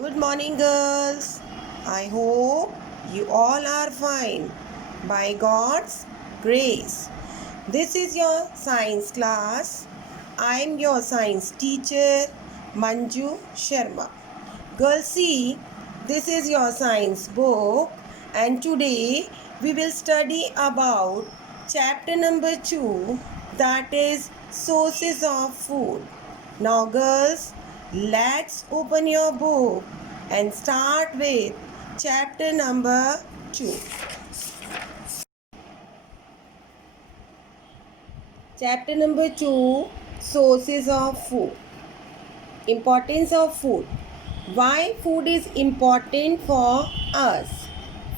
Good morning, girls. I hope you all are fine by God's grace. This is your science class. I am your science teacher, Manju Sharma. Girls, see, this is your science book, and today we will study about chapter number 2, that is sources of food. Now, girls, let's open your book and start with chapter number 2. Chapter number 2, sources of food. Importance of food. Why food is important for us?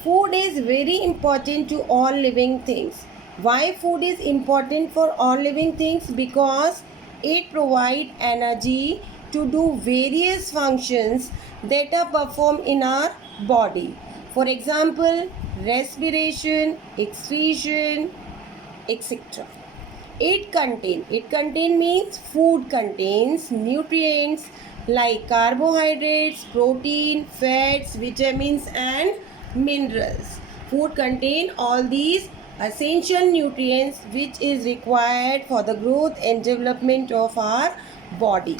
Food is very important to all living things. Why food is important for all living things? Because it provides energy to do various functions that are performed in our body. For example, respiration, excretion, etc. It contain means food contains nutrients like carbohydrates, protein, fats, vitamins and minerals. Food contain all these essential nutrients which is required for the growth and development of our body.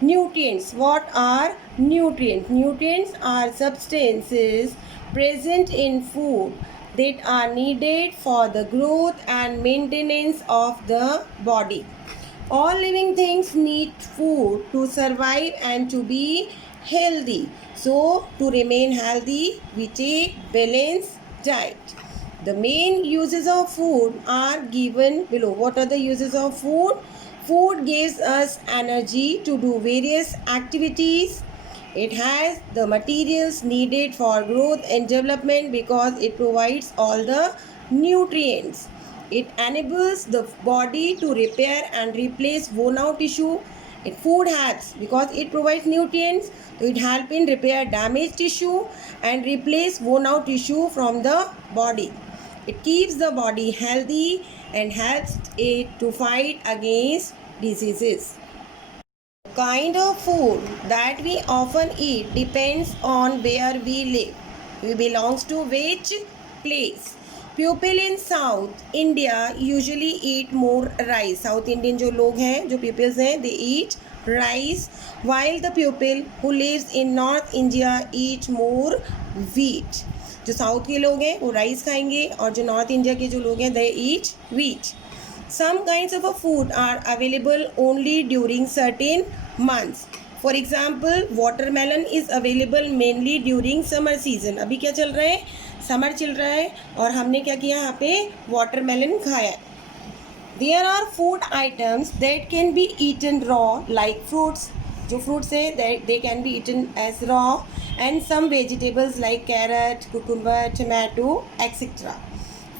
Nutrients. What are nutrients? Nutrients are substances present in food that are needed for the growth and maintenance of the body. All living things need food to survive and to be healthy. So, to remain healthy, we take balanced diet. The main uses of food are given below. What are the uses of food? Food gives us energy to do various activities. It has the materials needed for growth and development because it provides all the nutrients. It enables the body to repair and replace worn out tissue. Food helps because it provides nutrients. It helps in repair damaged tissue and replace worn out tissue from the body. It keeps the body healthy and helps it to fight against diseases. Kind of food that we often eat depends on where we live. We belongs to which place? People in South India usually eat more rice. South Indian जो लोग हैं, जो pupils हैं, they eat rice, while the pupil who lives in North India eat more wheat. जो south के लोग हैं वो राइस खाएंगे और जो नॉर्थ इंडिया के जो लोग हैं they eat wheat. Some kinds of a food are available only during certain months. For example, watermelon is available mainly during summer season. अभी क्या चल रहा है? समर चल रहा है और हमने क्या किया यहाँ पे watermelon खाया. There are food items that can be eaten raw like fruits. जो fruits है they can be eaten as raw, and some vegetables like carrot, cucumber, tomato, etc.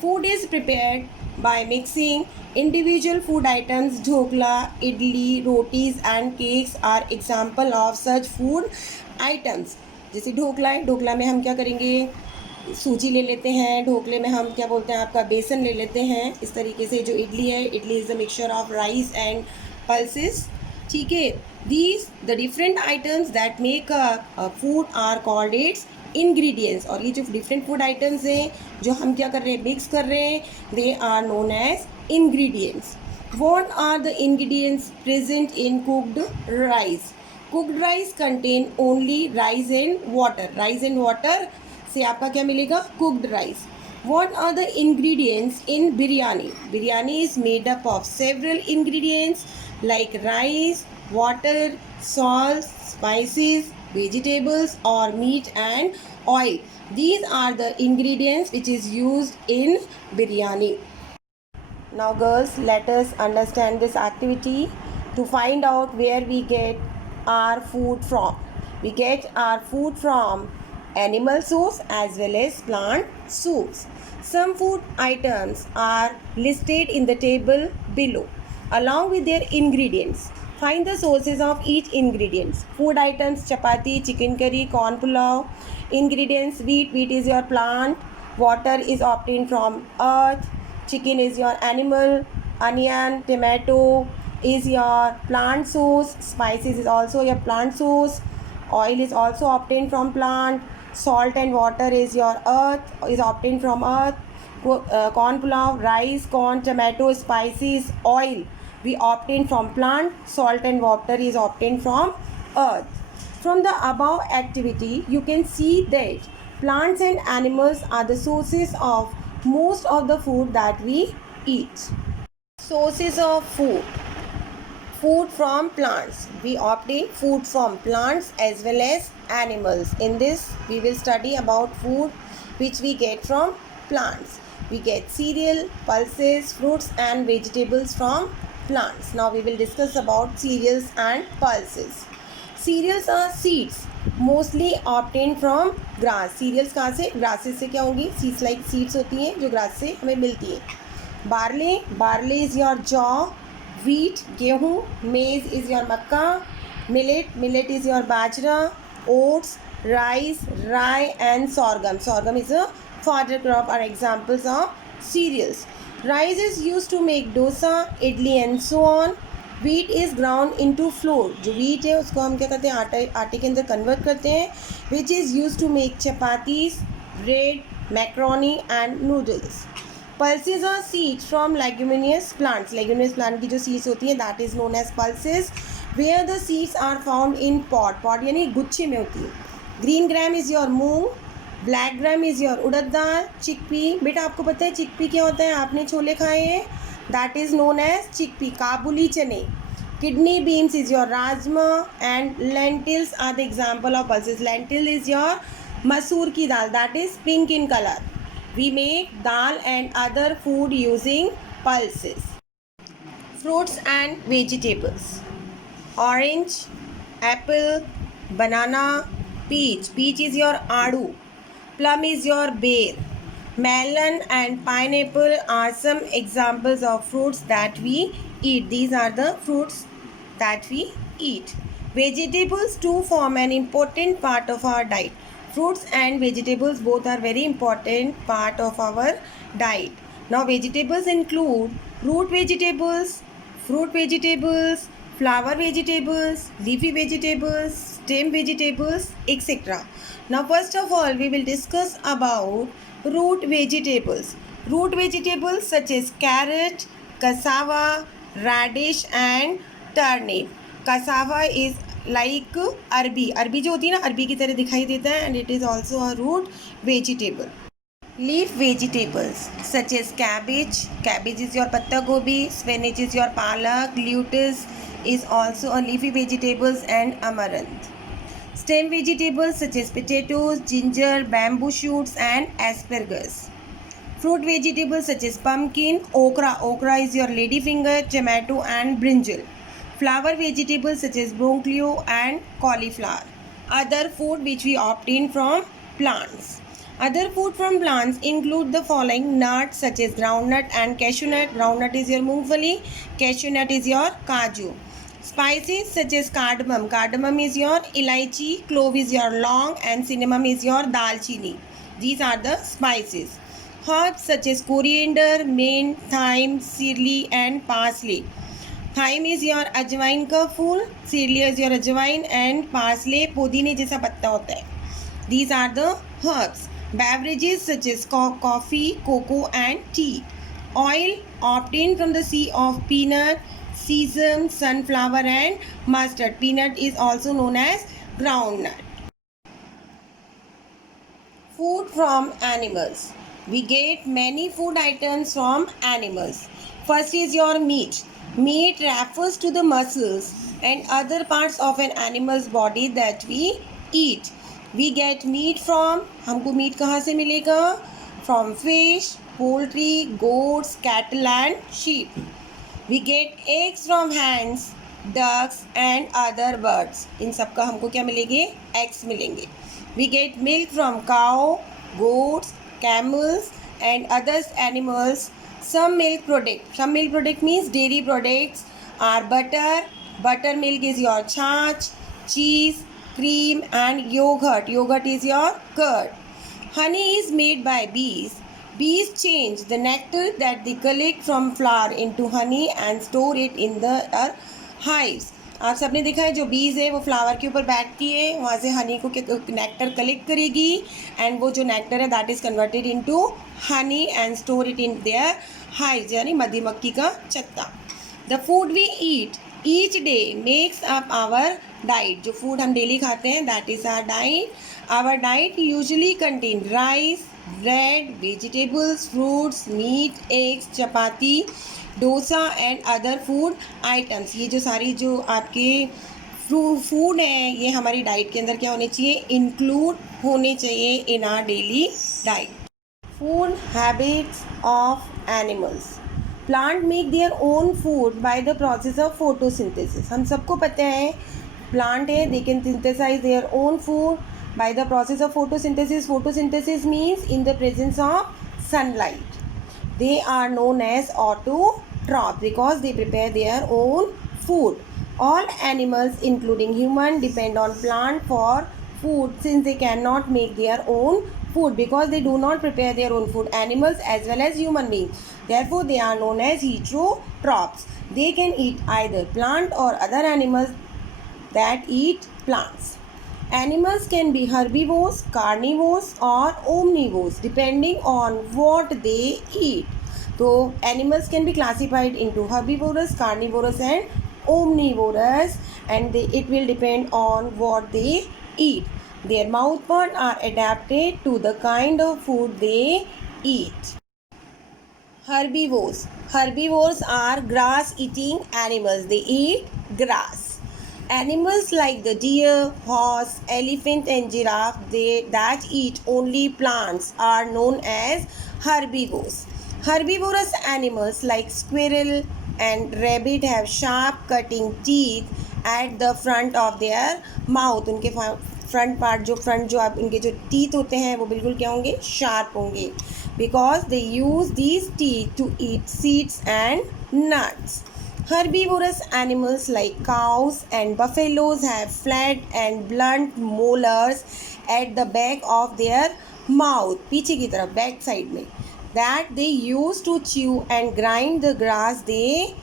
Food is prepared by mixing individual food items. Dhokla, idli, rotis and cakes are example of such food items. जैसे ढोकला है, ढोकला में हम क्या करेंगे, सूजी ले लेते हैं, ढोकले में हम क्या बोलते हैं आपका बेसन ले लेते हैं. इस तरीके से जो इडली है, idli is the mixture of rice and pulses. ठीक है, these the different items that make a food are called its ingredients. और ये जो डिफरेंट फूड आइटम्स हैं जो हम क्या कर रहे हैं, मिक्स कर रहे हैं, they are known as ingredients. What are the ingredients present in cooked rice? Cooked rice contain only rice and water. Rice and water से आपका क्या मिलेगा, cooked rice. What are the ingredients in biryani? Biryani is made up of several ingredients like rice, water, salt, spices, vegetables or meat and oil. These are the ingredients which is used in biryani. Now girls, let us understand this activity to find out where we get our food from. We get our food from animal source as well as plant source. Some food items are listed in the table below along with their ingredients. Find the sources of each ingredients. Food items: chapati, chicken curry, corn pulao. Ingredients: wheat. Wheat is your plant. Water is obtained from earth. Chicken is your animal. Onion, tomato is your plant source. Spices is also your plant source. Oil is also obtained from plant. Salt and water is your earth, is obtained from earth. Corn pulao, rice, corn, tomato, spices, oil we obtain from plant. Salt and water is obtained from earth. From the above activity, you can see that plants and animals are the sources of most of the food that we eat. Sources of food. Food from plants. We obtain food from plants as well as animals. In this, we will study about food which we get from plants. We get cereal, pulses, fruits and vegetables from plants. Now we will discuss about cereals and pulses. Cereals are seeds mostly obtained from grass. Cereals कहाँ से? Grasses से क्या होंगी? Seeds like seeds होती हैं जो grass से हमें मिलती हैं. Barley, barley is your jaw. Wheat, गेहूँ. Maize is your Mecca. Millet, millet is your bajra. Oats, rice, rye and sorghum. Sorghum is a fodder crop, are examples of cereals. Rice is used to make dosa, idli and so on. Wheat is ground into flour. जो wheat है उसको हम क्या करते हैं, आटे के अंदर कन्वर्ट करते हैं, which is used to make chapatis, bread, macaroni and noodles. Pulses are seeds from leguminous plants. Leguminous plant की जो seeds होती हैं that is known as pulses, where the seeds are found in pod. Pod यानी गुच्छे में होती है. Green gram is your moong. Black gram is your urad dal. Chickpea, बेटा आपको पता है चिकपी क्या होता है? आपने छोले खाए हैं, that is known as chickpea. काबुली चने. Kidney beans is your rajma and lentils are the example of pulses. Lentil is your masoor की दाल, that is pink in colour. We make dal and other food using pulses. Fruits and vegetables. Orange, apple, banana, peach. Peach is your आड़ू. Plum is your bear. Melon and pineapple are some examples of fruits that we eat. These are the fruits that we eat. Vegetables too form an important part of our diet. Fruits and vegetables both are very important part of our diet. Now vegetables include root vegetables, fruit vegetables, flower vegetables, leafy vegetables, stem vegetables, etc. Now first of all we will discuss about root vegetables. Root vegetables such as carrot, cassava, radish and turnip. Cassava is like अरबी. अरबी जो होती है ना, अरबी की तरह दिखाई देता है, and it is also a root vegetable. Leaf vegetables such as cabbage. Cabbage is your patta gobi. Spinach is your palak. Lettuce is also a leafy vegetables and amaranth. Stem vegetables such as potatoes, ginger, bamboo shoots and asparagus. Fruit vegetables such as pumpkin, okra. Okra is your ladyfinger, tomato and brinjal. Flower vegetables such as broccoli and cauliflower. Other food which we obtain from plants. Other food from plants include the following: nuts such as groundnut and cashew nut. Groundnut is your मूंगफली, cashew nut is your kaju. Spices such as cardamom. Cardamom is your elaichi, clove is your long and cinnamon is your dalchini. These are the spices. Herbs such as coriander, mint, thyme, seedly and parsley. Thyme is your अजवाइन का फूल, seedly is your अजवाइन and parsley पुदीने जैसा पत्ता होता है. These are the herbs. Beverages such as coffee, cocoa and tea. Oil obtained from the seed of peanut, sesame, sunflower and mustard. Peanut is also known as groundnut. Food from animals. We get many food items from animals. First is your meat. Meat refers to the muscles and other parts of an animal's body that we eat. We get meat from, हमको meet कहाँ से मिलेगा? From fish, poultry, goats, cattle and sheep. We get eggs from hens, ducks and other birds. इन सब का हमको क्या मिलेंगे? Eggs मिलेंगे. We get milk from cow, goats, camels and other animals. Some milk product means dairy products are butter. Buttermilk is your छाछ, cheese, cream and yogurt. Yogurt is your curd. Honey is made by bees. Bees change the nectar that they collect from flower into honey and store it in their hives. आप सबने देखा है जो बीज है वो flower के ऊपर बैठती है, वहाँ से हनी को नेक्टर कलेक्ट करेगी एंड वो जो नेक्टर है that is converted into honey and store it in their hive, यानी मधुमक्खी का छत्ता। The food we eat each day makes up our diet, जो फूड हम डेली खाते हैं that is our diet. Our diet usually contain rice, bread, vegetables, fruits, meat, eggs, chapati, dosa and other food items. ये जो सारी जो आपके फूड हैं ये हमारी डाइट के अंदर क्या होने चाहिए, इंक्लूड होने चाहिए in our daily diet. Food habits of animals. Plant make their own food by the process of photosynthesis. हम सबको पता है प्लांट है, they can synthesize their own food by the process of photosynthesis. Photosynthesis means in the presence of sunlight. They are known as autotrophs because they prepare their own food. All animals, including human, depend on plant for food since they cannot make their own food because they do not prepare their own food. Animals as well as human beings. Therefore, they are known as heterotrophs. They can eat either plant or other animals that eat plants. Animals can be herbivores, carnivores or omnivores depending on what they eat. So animals can be classified into herbivorous, carnivorous and omnivorous, and it will depend on what they eat. Their mouth parts are adapted to the kind of food they eat. Herbivores. Herbivores are grass-eating animals. They eat grass. Animals like the deer, horse, elephant and giraffe that eat only plants are known as herbivores. Herbivorous animals like squirrel and rabbit have sharp cutting teeth at the front of their mouth. उनके front part जो आप उनके जो teeth होते हैं वो बिल्कुल क्या होंगे, शार्प होंगे, because they use these teeth to eat seeds and nuts. Herbivorous animals like cows and buffaloes have flat and blunt molars at the back of their mouth, पीछे की तरफ बैक साइड में, that they use to chew and grind the grass they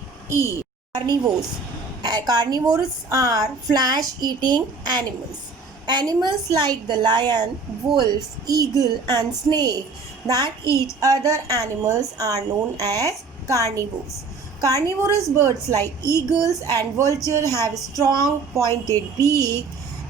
eat. Carnivores. Carnivores are flesh-eating animals. Animals like the lion, wolf, eagle and snake that eat other animals are known as carnivores. Carnivorous birds like eagles and vultures have strong pointed beak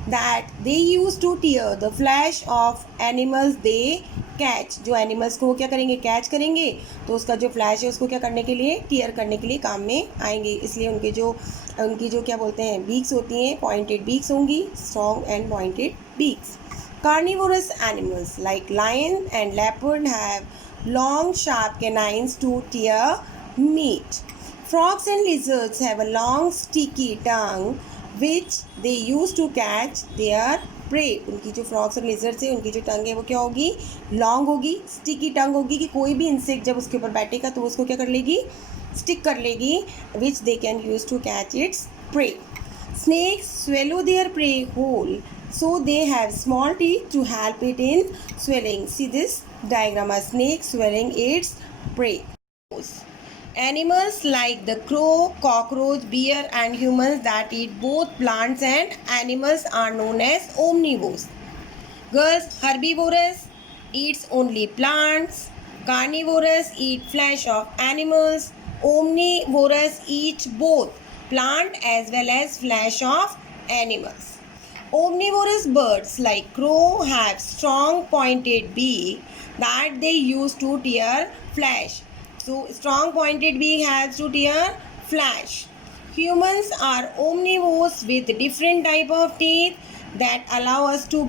that they use to tear the flesh of animals they catch. जो animals को क्या करेंगे, catch करेंगे, तो उसका जो flash है उसको क्या करने के लिए, टीयर करने के लिए काम में आएंगे। इसलिए उनकी जो क्या बोलते हैं बीक्स होती हैं, पॉइंटेड बीक्स होंगी, strong and pointed beaks. Carnivorous animals like lion and leopard have long sharp canines to tear meat. Frogs and lizards have a long sticky tongue which they use to catch their prey. उनकी जो frogs और lizards है उनकी जो टंग है वो क्या होगी, लॉन्ग होगी, स्टिकी टंग होगी, कि कोई भी इंसेक्ट जब उसके ऊपर बैठेगा तो उसको क्या कर लेगी, स्टिक कर लेगी, which they can use to catch its prey. Snakes swallow their prey whole, so they have small teeth to help it in swallowing. See this diagram, a snake swallowing its prey. Animals like the crow, cockroach, bear and humans that eat both plants and animals are known as omnivores. Girls, herbivorous eats only plants, carnivorous eat flesh of animals, omnivorous eat both plant as well as flesh of animals. Omnivorous birds like crow have strong pointed beak that they use to tear flesh. So strong pointed beak has to tear flesh. Humans are omnivores with different type of teeth that allow us to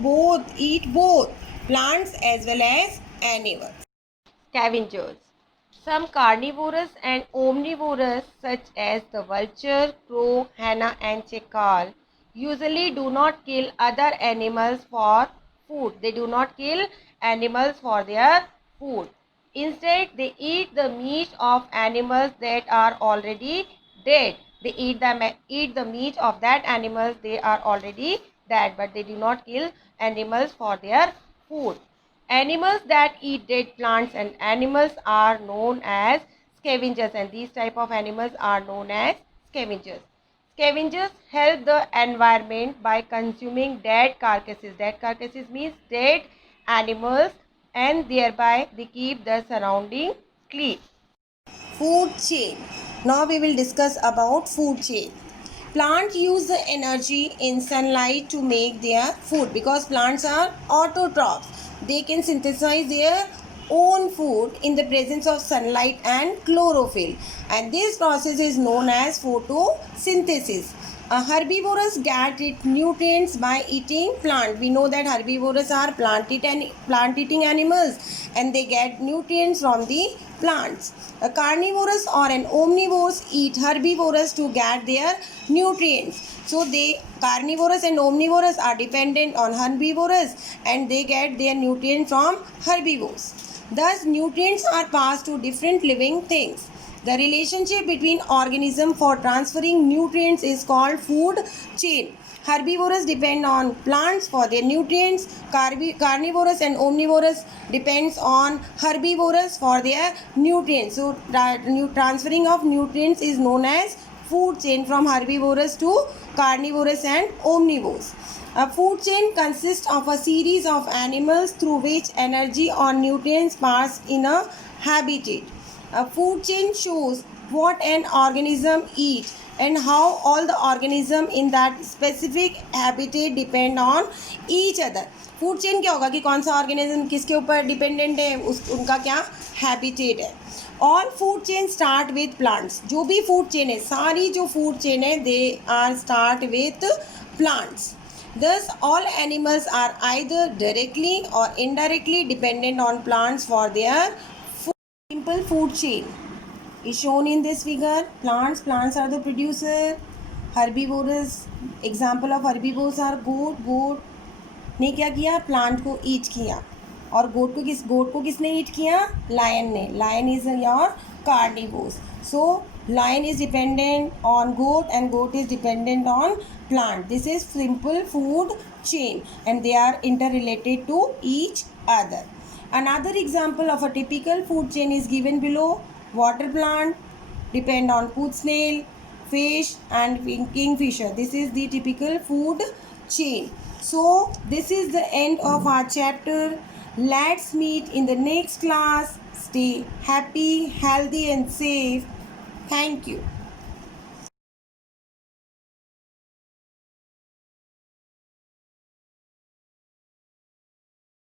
eat both plants as well as animals. Scavengers. Some carnivorous and omnivorous such as the vulture, crow, hyena and chacal usually do not kill other animals for food. They do not kill animals for their food. Instead, they eat the meat of animals that are already dead. They eat the meat of that animals they are already dead, but they do not kill animals for their food. Animals that eat dead plants and animals are known as scavengers, and these type of animals are known as scavengers. Scavengers help the environment by consuming dead carcasses. Dead carcasses means dead animals, and thereby they keep the surrounding clean. Food chain. Now we will discuss about food chain. Plants use the energy in sunlight to make their food because plants are autotrophs. They can synthesize their own food in the presence of sunlight and chlorophyll, and this process is known as photosynthesis. Herbivorous get its nutrients by eating plant. We know that herbivorous are plant-eating animals, and they get nutrients from the plants. A carnivorous or an omnivorous eat herbivorous to get their nutrients. So they carnivorous and omnivorous are dependent on herbivorous, and they get their nutrients from herbivores. Thus, nutrients are passed to different living things. The relationship between organisms for transferring nutrients is called food chain. Herbivorous depend on plants for their nutrients. Carnivorous and omnivorous depends on herbivorous for their nutrients. So, transferring of nutrients is known as food chain from herbivorous to carnivorous and omnivores. A food chain consists of a series of animals through which energy or nutrients pass in a habitat. A food chain shows what an organism eats and how all the organism in that specific habitat depend on each other. Food chain क्या होगा कि कौन सा organism किसके ऊपर dependent है, उनका क्या हैबिटेट है. All food chain start with plants. जो भी फूड चेन है, सारी जो फूड चेन है, they are start with plants. Thus, all animals are either directly or indirectly dependent on plants for their food. Simple food chain is shown in this figure. Plants are the producer. Herbivorous, example of herbivores are goat ने क्या किया, plant को ईट किया. और गोट को किसने ईट किया, lion ने. Lion is your carnivores. So lion is dependent on goat and goat is dependent on plant. This is simple food chain and they are interrelated to each other. Another example of a typical food chain is given below. Water plant depend on poot snail, fish and kingfisher. This is the typical food chain. So this is the end of our chapter. Let's meet in the next class. Stay happy, healthy and safe. Thank you.